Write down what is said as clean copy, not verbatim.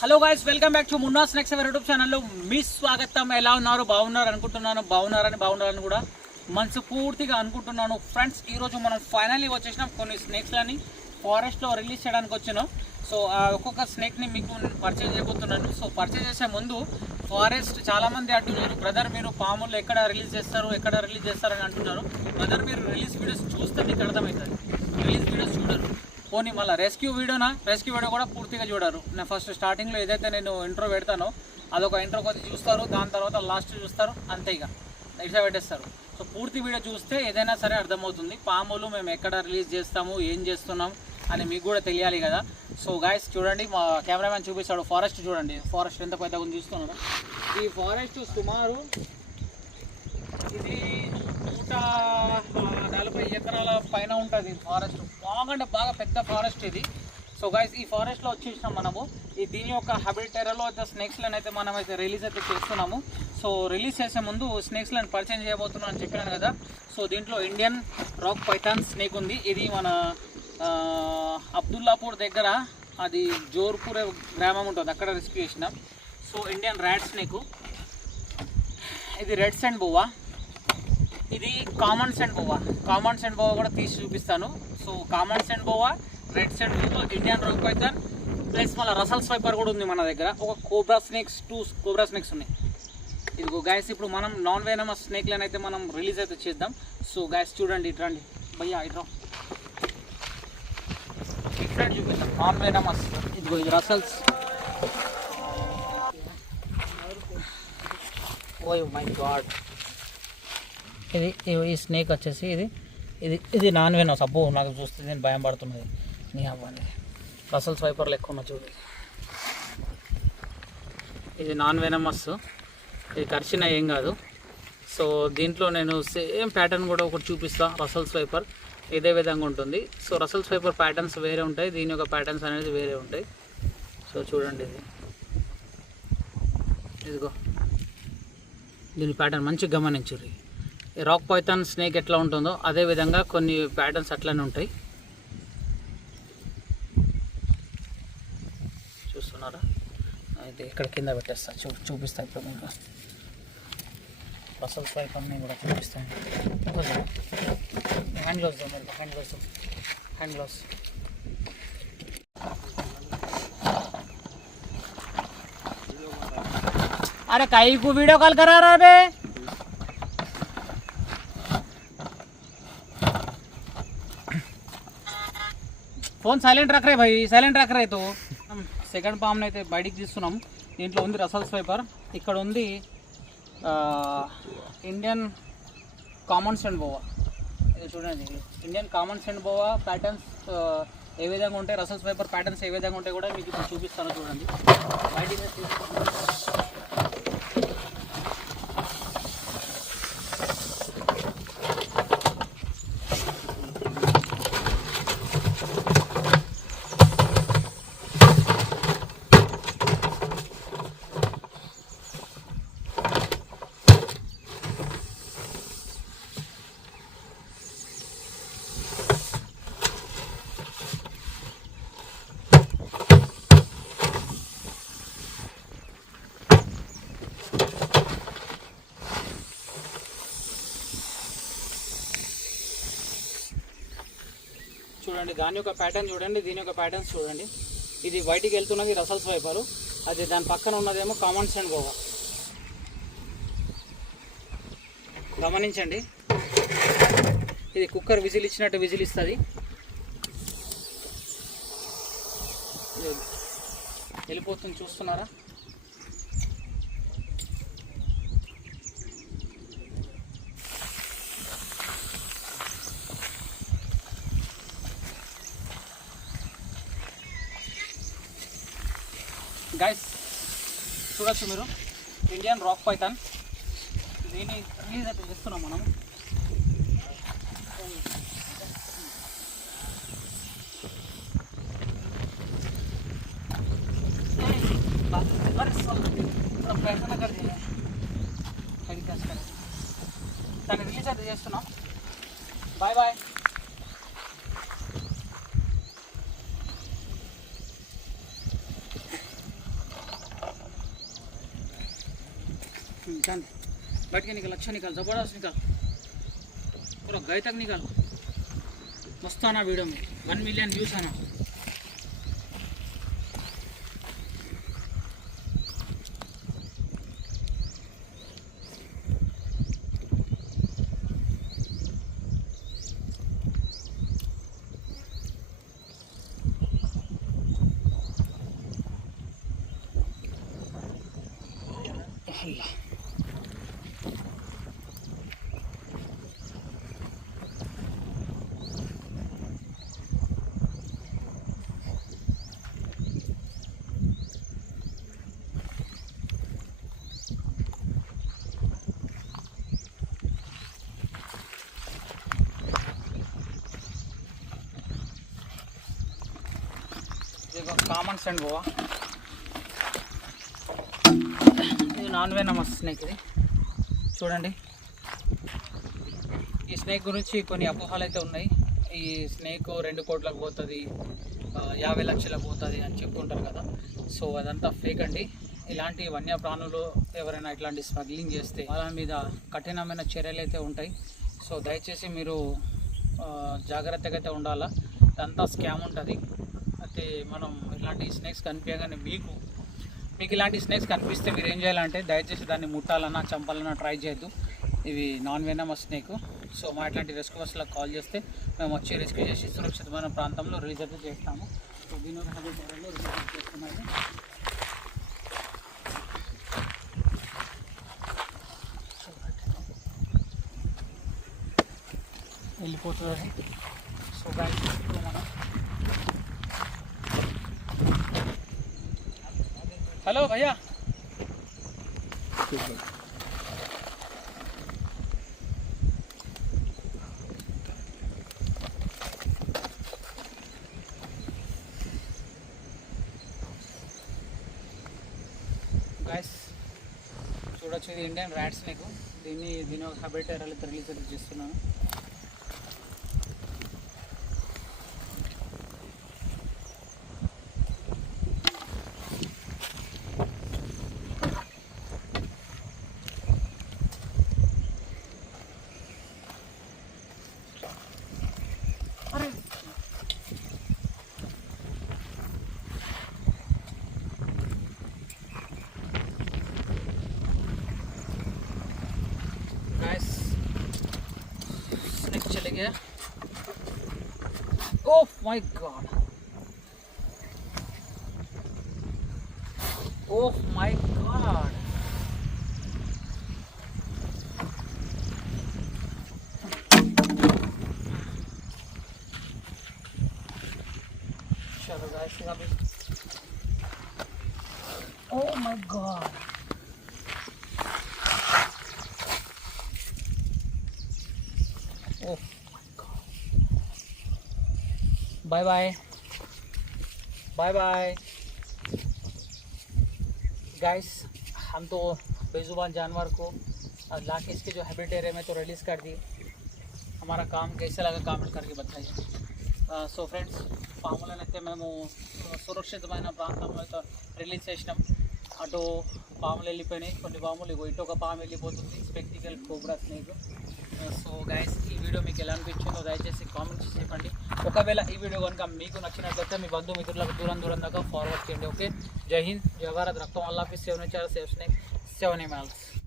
Hello guys, welcome back to Munna snacks our YouTube ఛానల్లో మీ స్వాగతం. ఎలా ఉన్నారు? బాగున్నారని కూడా మనస్ఫూర్తిగా అనుకుంటున్నాను. ఫ్రెండ్స్, ఈరోజు మనం ఫైనల్లీ వచ్చేసినాం. కొన్ని స్నేక్స్లని ఫారెస్ట్లో రిలీజ్ చేయడానికి వచ్చినాం. సో ఒక్కొక్క స్నేక్ని మీకు నేను పర్చేజ్ చేయబోతున్నాను. సో పర్చేజ్ చేసే ముందు ఫారెస్ట్ చాలామంది అంటున్నారు, బ్రదర్ మీరు పాములు ఎక్కడ రిలీజ్ చేస్తారని అంటున్నారు. బ్రదర్ మీరు రిలీజ్ వీడియోస్ చూస్తే మీకు అర్థమవుతుంది. రిలీజ్ వీడియోస్ చూడరు, పోనీ మళ్ళీ రెస్క్యూ వీడియో కూడా పూర్తిగా చూడరు. నేను ఫస్ట్ స్టార్టింగ్లో ఏదైతే నేను ఇంట్రో పెడతానో అదొక ఇంట్రో కొద్ది చూస్తారు, దాని తర్వాత లాస్ట్ చూస్తారు, అంతే ఇక ఇట్లా పెట్టేస్తారు. సో పూర్తి వీడియో చూస్తే ఏదైనా సరే అర్థమవుతుంది. పాములు మేము ఎక్కడ రిలీజ్ చేస్తాము, ఏం చేస్తున్నాం అని మీకు కూడా తెలియాలి కదా. సో గాయస్ చూడండి, మా కెమెరామ్యాన్ చూపిస్తాడు. ఫారెస్ట్ చూడండి, ఫారెస్ట్ ఎంత పెద్దగా ఉంది చూస్తున్నారు. ఈ ఫారెస్ట్ సుమారు ఇది 140 ఎకరాల పైన ఉంటుంది. ఫారెస్ట్ బాగా పెద్ద ఫారెస్ట్ ఇది. సో గైస్ ఈ ఫారెస్ట్లో వచ్చేసినాం మనము. దీని యొక్క హ్యాబిటేరియాలో అయితే స్నేక్స్లను అయితే మనమైతే రిలీజ్ అయితే చేస్తున్నాము. సో రిలీజ్ చేసే ముందు స్నేక్స్లను పరిచయం చేయబోతున్నాం అని చెప్పాను కదా. సో దీంట్లో ఇండియన్ రాక్ పైథాన్ స్నేక్ ఉంది. ఇది మన అబ్దుల్లాపూర్ దగ్గర, అది జోర్పూర్ గ్రామం ఉంటుంది, అక్కడ రెస్క్యూ చేసినాం. సో ఇండియన్ ర్యాట్ స్నేకు, ఇది రెడ్ సెండ్ బోవా, ఇది కామన్ సెండ్ బోవా కూడా తీసి చూపిస్తాను. So common send బోవా, red send బోవా, Indian rock Python plus మళ్ళీ రసల్ స్వైపర్ కూడా ఉంది మన దగ్గర. ఒక కోబ్రా స్నేక్స్, 2 కోబ్రా స్నేక్స్ ఉన్నాయి. ఇదిగో గాయస్, ఇప్పుడు మనం నాన్ వెనమస్ స్నేక్లను అయితే మనం రిలీజ్ అయితే చేద్దాం. సో గాయస్ చూడండి, ఇట్రండి భయ్యా, ఇట్రా డిఫరెంట్ చూపిస్తాం. నాన్ వెనమస్, ఇదిగో ఇది రసల్స్. ఓ మై గాడ్, ఇది ఈ స్నేక్ వచ్చేసి ఇది నాన్ వెనమస్. అబ్బో, నాకు చూస్తే నేను భయం పడుతున్నది. నీ అవ్వండి, రసల్ స్వైపర్లు ఎక్కువ ఉన్న చూడు. ఇది నాన్ వెనమస్, ఇది కరిచిన ఏం కాదు. సో దీంట్లో నేను సేమ్ ప్యాటర్న్ కూడా ఒకటి చూపిస్తాను. రసల్ స్వైపర్ ఇదే విధంగా ఉంటుంది. సో రసల్ స్వైపర్ ప్యాటర్న్స్ వేరే ఉంటాయి, దీని యొక్క ప్యాటర్న్స్ అనేది వేరే ఉంటాయి. సో చూడండి, ఇదిగో దీని ప్యాటర్న్ మంచిగా గమనించుర్రి. ఈ రాక్ పైథాన్ స్నేక్ ఎట్లా ఉంటుందో అదే విధంగా కొన్ని ప్యాటర్న్స్ అట్లనే ఉంటాయి. చూస్తున్నారా? అయితే ఇక్కడ కింద పెట్టేస్తా, చూపిస్తా ఇప్పుడు మీకు. రసల్ స్వైపర్ని కూడా చూపిస్తాను. Hand gloves. अरे कहीं को वीडियो कॉल करा रहा है बे? ఫోన్ సైలెంట్ రక్ రే తో. సెకండ్ పామ్ని అయితే బయటికి తీస్తున్నాం. దీంట్లో ఉంది రసల్ స్వైపర్, ఇక్కడ ఉంది ఇండియన్ కామన్ సెండ్ బోవా. ఇది చూడండి, ఇండియన్ కామన్ సెండ్ బోవా ప్యాటర్న్స్ ఏ విధంగా ఉంటాయి, రసల్ స్వైపర్ ప్యాటర్న్స్ ఏ విధంగా ఉంటాయి కూడా మీకు ఇప్పుడు చూపిస్తాను. చూడండి, బయటికి చూడండి, దాని యొక్క ప్యాటర్న్ చూడండి, దీని యొక్క ప్యాటర్న్స్ చూడండి. ఇది బయటికి వెళ్తున్నది రసల్ స్వైపరు, అది దాని పక్కన ఉన్నదేమో కామన్ సెండ్ బోవా. గమనించండి, ఇది కుక్కర్ విజిల్ ఇచ్చినట్టు విజిల్ ఇస్తుంది. వెళ్ళిపోతుంది, చూస్తున్నారా? గైస్ చూడొచ్చు మీరు, ఇండియన్ రాక్ పైథాన్, దీన్ని రిలీజ్ అయితే చేస్తున్నాం మనం. దాన్ని రిలీజ్ అయితే చేస్తున్నాం. Bye bye. चांद बैठ के निकल, अच्छा निकल, ज़बरदस्त निकल, पूरा गए तक निकल। मस्त आना वीडियो में 1 मिलियन व्यूज़ आना। अल्लाह కామన్ సెండ్ పోవా, ఇది నాన్ వెనమస్ స్నేక్. ఇది చూడండి, ఈ స్నేక్ గురించి కొన్ని అపోహలు అయితే ఉన్నాయి. ఈ స్నేక్ 2 కోట్లకు పోతుంది, 50 లక్షలకు పోతుంది అని చెప్తుంటారు కదా. సో అదంతా ఫేక్ అండి. ఇలాంటి వన్యప్రాణులు ఎవరైనా ఇట్లాంటి స్మగ్లింగ్ చేస్తే వాళ్ళ మీద కఠినమైన చర్యలు అయితే ఉంటాయి. సో దయచేసి మీరు జాగ్రత్తగా అయితే ఉండాలా. ఇదంతా స్కామ్ ఉంటుంది. అయితే మనం ఇలాంటి స్నేక్స్ కనిపించగానే మీకు ఇలాంటి స్నేక్స్ కనిపిస్తే మీరు ఏం చేయాలంటే దయచేసి దాన్ని ముట్టాలన్నా చంపాలన్నా ట్రై చేయొద్దు. ఇవి నాన్ వెనమస్ స్నేక్. సో మా ఇట్లాంటి రెస్క్యూవర్స్లకు కాల్ చేస్తే మేము వచ్చి రెస్క్యూ చేసి సురక్షితమైన ప్రాంతంలో రిలీజ్ అయితే చేస్తాము. సో దీని హ్యాబిటేట్లో రిలీజ్ చేస్తున్నాము. వెళ్ళిపోతుంది. సో గైస్ మనం हेलो भैया, గైస్ చూడొచ్చు, ఇది ఇండియన్ ర్యాట్ స్నేక్. దీని ఒక హ్యాబిటేట్ రిలీజ్ చేస్తున్నాను. स्नेक चले गया. Oh my god, oh my god. चलो guys, oh my god. Oh bye bye bye bye guys. हम तो बेजुबान जानवर को लाके इसके जो हैबिटेट में तो रिलीज़ कर दिए. हमारा काम कैसे लगा कमेंट करके बताइए. సో ఫ్రెండ్స్, పాములను అయితే మేము సురక్షితమైన ప్రాంతంలో అయితే రిలీజ్ చేసినాం. అటు పాములు వెళ్ళిపోయినాయి, కొన్ని పాములు ఇటు ఒక పాము వెళ్ళిపోతుంది, spectacle cobra snake. So guys, ఈ వీడియో మీకు ఎలా అనిపించిందో దయచేసి కామెంట్ చేసి చెప్పండి. ఒకవేళ ఈ వీడియో కనుక మీకు నచ్చినట్లయితే మీ బంధుమిత్రులకు దూరం దాకా ఫార్వర్డ్ చేయండి. ఓకే, జై హింద్, జై భారత్. రక్తం అల్లాఫీ. Save nature, save snake, save animals.